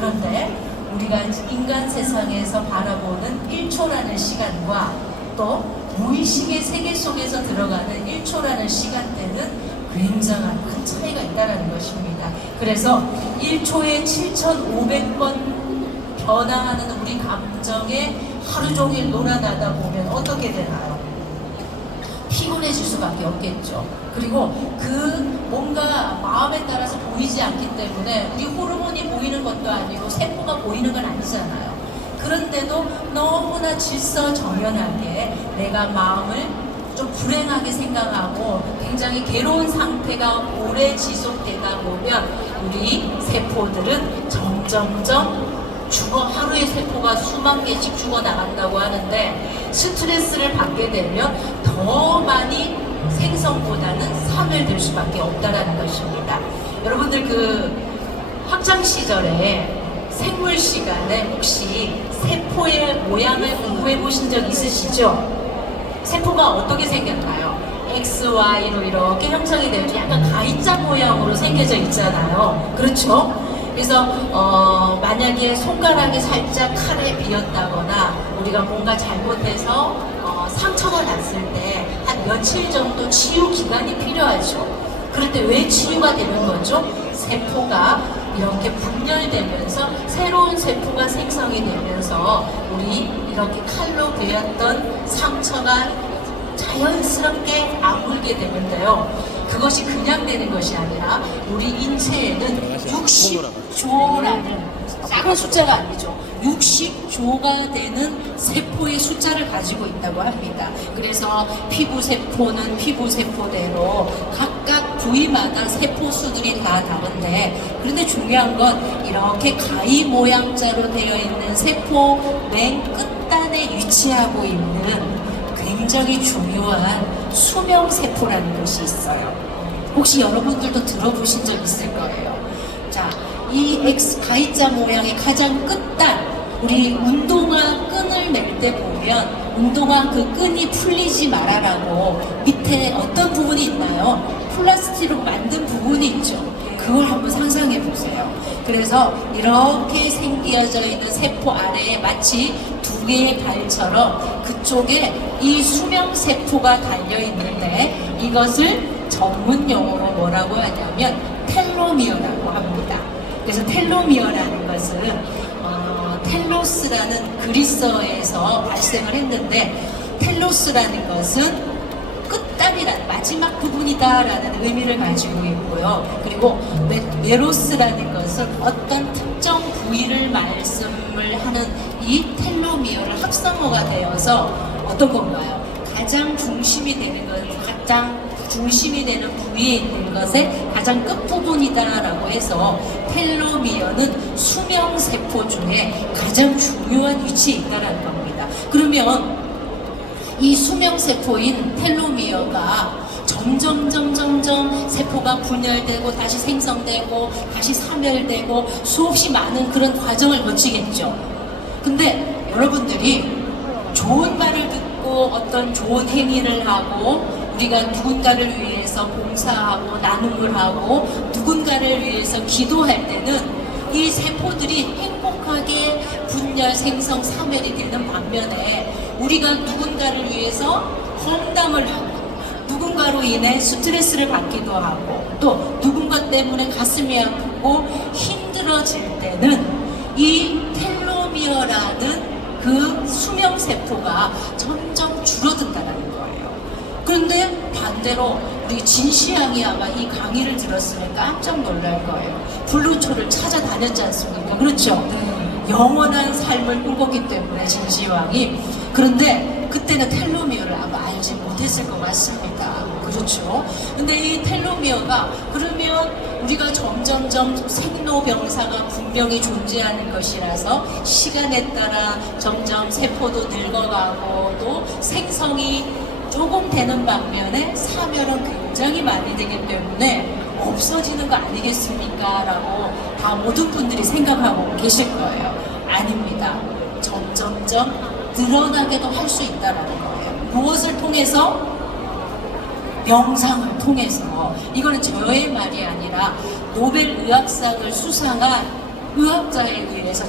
그런데 우리가 인간 세상에서 바라보는 1초라는 시간과 또 무의식의 세계 속에서 들어가는 1초라는 시간대는 굉장한 큰 차이가 있다는 것입니다. 그래서 1초에 7,500번 변화하는 우리 감정에 하루 종일 놀아나다 보면 어떻게 되나요? 피곤해질 수밖에 없겠죠. 그리고 그 뭔가 마음에 따라서 보이지 않기 때문에 우리 호르몬이 보이는 것도 아니고 세포가 보이는 건 아니잖아요. 그런데도 너무나 질서정연하게 내가 마음을 좀 불행하게 생각하고 굉장히 괴로운 상태가 오래 지속되다 보면 우리 세포들은 점점점 하루에 세포가 수만 개씩 죽어나간다고 하는데 스트레스를 받게 되면 더 많이 생성보다는 사멸될 수밖에 없다는 것입니다. 여러분들 그 학창 시절에 생물 시간에 혹시 세포의 모양을 공부해 보신 적 있으시죠? 세포가 어떻게 생겼나요? X, Y로 이렇게 형성이 되죠. 약간 가위자 모양으로 생겨져 있잖아요. 그렇죠? 그래서 만약에 손가락이 살짝 칼에 비었다거나 우리가 뭔가 잘못해서 상처가 났을 때 한 며칠 정도 치유 기간이 필요하죠. 그럴 때 왜 치유가 되는 거죠? 세포가 이렇게 분열되면서 새로운 세포가 생성이 되면서 우리 이렇게 칼로 베었던 상처가 자연스럽게 아물게 되는데요. 그것이 그냥 되는 것이 아니라 우리 인체에는 60조라는 작은 숫자가 아니죠. 60조가 되는 세포의 숫자를 가지고 있다고 합니다. 그래서 피부세포는 피부세포대로 각각 부위마다 세포수들이 다 다른데, 그런데 중요한 건 이렇게 가위 모양자로 되어 있는 세포 맨 끝단에 위치하고 있는 굉장히 중요한 수명세포라는 것이 있어요. 혹시 여러분들도 들어보신 적 있을 거예요. 자, 이 X 가위자 모양의 가장 끝단, 우리 운동화 끈을 낼 때 보면 운동화 그 끈이 풀리지 말아라고 밑에 어떤 부분이 있나요? 플라스틱으로 만든 부분이 있죠. 그걸 한번 상상해 보세요. 그래서 이렇게 생겨져 있는 세포 아래에 마치 두 개의 발처럼 그쪽에 이 수명세포가 달려 있는데, 이것을 전문 용어로 뭐라고 하냐면 텔로미어라고 합니다. 그래서 텔로미어라는 것은 텔로스라는 그리스어에서 발생을 했는데, 텔로스라는 것은 끝단이라는 마지막 부분이다라는 의미를 가지고 있고요. 그리고 메로스라는 것은 어떤 특정 부위를 말씀을 하는 이 텔로미어를 합성어가 되어서 어떤 건가요? 가장 중심이 되는 것, 가장 중심이 되는 부위에 있는 것의 가장 끝부분이다라고 해서 텔로미어는 수명세포 중에 가장 중요한 위치에 있다는 겁니다. 그러면 이 수명세포인 텔로미어가 점점 세포가 분열되고 다시 생성되고 다시 사멸되고 수없이 많은 그런 과정을 거치겠죠. 근데 여러분들이 좋은 말을 듣고 어떤 좋은 행위를 하고 우리가 누군가를 위해서 봉사하고 나눔을 하고 누군가를 위해서 기도할 때는 이 세포들이 행복하게 분열, 생성, 사멸이 되는 반면에 우리가 누군가를 위해서 험담을 하고 누군가로 인해 스트레스를 받기도 하고 또 누군가 때문에 가슴이 아프고 힘들어질 때는 이 텔로미어라는 그 수명세포가 점점 줄어든다는 거예요. 그런데 반대로 우리 진시황이 아마 이 강의를 들었으면 깜짝 놀랄 거예요. 불루초를 찾아다녔지 않습니까? 그렇죠? 영원한 삶을 꿈꿨기 때문에 진시황이. 그런데 그때는 텔로미어를 아마 알지 못했을 것 같습니다. 그렇죠? 근데 이 텔로미어가 그러면 우리가 점점점 생로병사가 분명히 존재하는 것이라서 시간에 따라 점점 세포도 늙어가고 또 생성이 조금 되는 반면에 사멸은 굉장히 많이 되기 때문에 없어지는 거 아니겠습니까? 라고 다 모든 분들이 생각하고 계실 거예요. 아닙니다. 점점점 늘어나게도 할 수 있다는 거예요. 무엇을 통해서? 명상을 통해서. 이거는 저의 말이 아니라 노벨 의학상을 수상한 의학자에 의해서